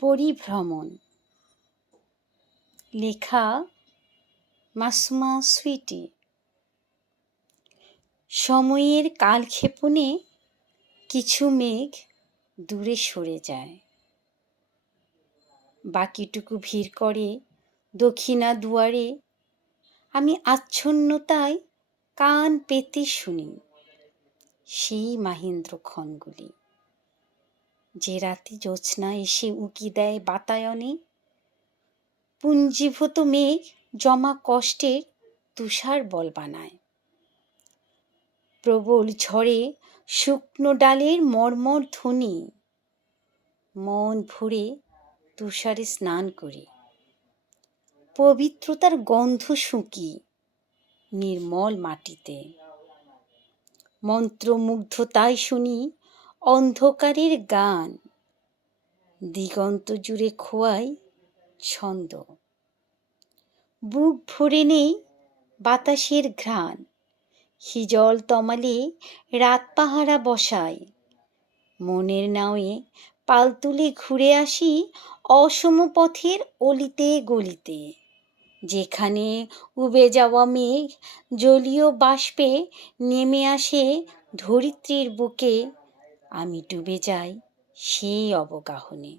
পরিভ্রমণ। লেখা মাসুমা সুইটি। সময়ের কালক্ষেপণে কিছু মেঘ দূরে সরে যায়। বাকিটুকু ভিড় করে দক্ষিণা দুয়ারে। আমি আচ্ছন্নতায় কান পেতে শুনি সেই মাহেন্দ্র ক্ষণগুলি যে রাতে জ্যোৎস্না এসে উকি দেয় বাতায়নে। পুঞ্জীভূত মেঘ জমা কষ্টের তুষার বল বানায়। প্রবল ঝড়ে শুকনো ডালের মর্মর ধ্বনি। মন ভরে তুষারে স্নান করি। পবিত্রতার গন্ধ শুঁকি নির্মল মাটিতে। মন্ত্রমুগ্ধতায় শুনি অন্ধকারের গান। দিগন্ত জুড়ে খোয়াই ছন্দ। বুক ভরে নেই বাতাসের ঘ্রাণ। হিজল তমালে রাত পাহারা বসাই। মনের নাওয়ে পাল তুলে ঘুরে আসি অসম পথের অলিতে গলিতে। যেখানে উবে যাওয়া মেঘ জলীয় বাষ্পে নেমে আসে ধরিত্রীর বুকে আমি ডুবে যাই সেই অবগাহনে।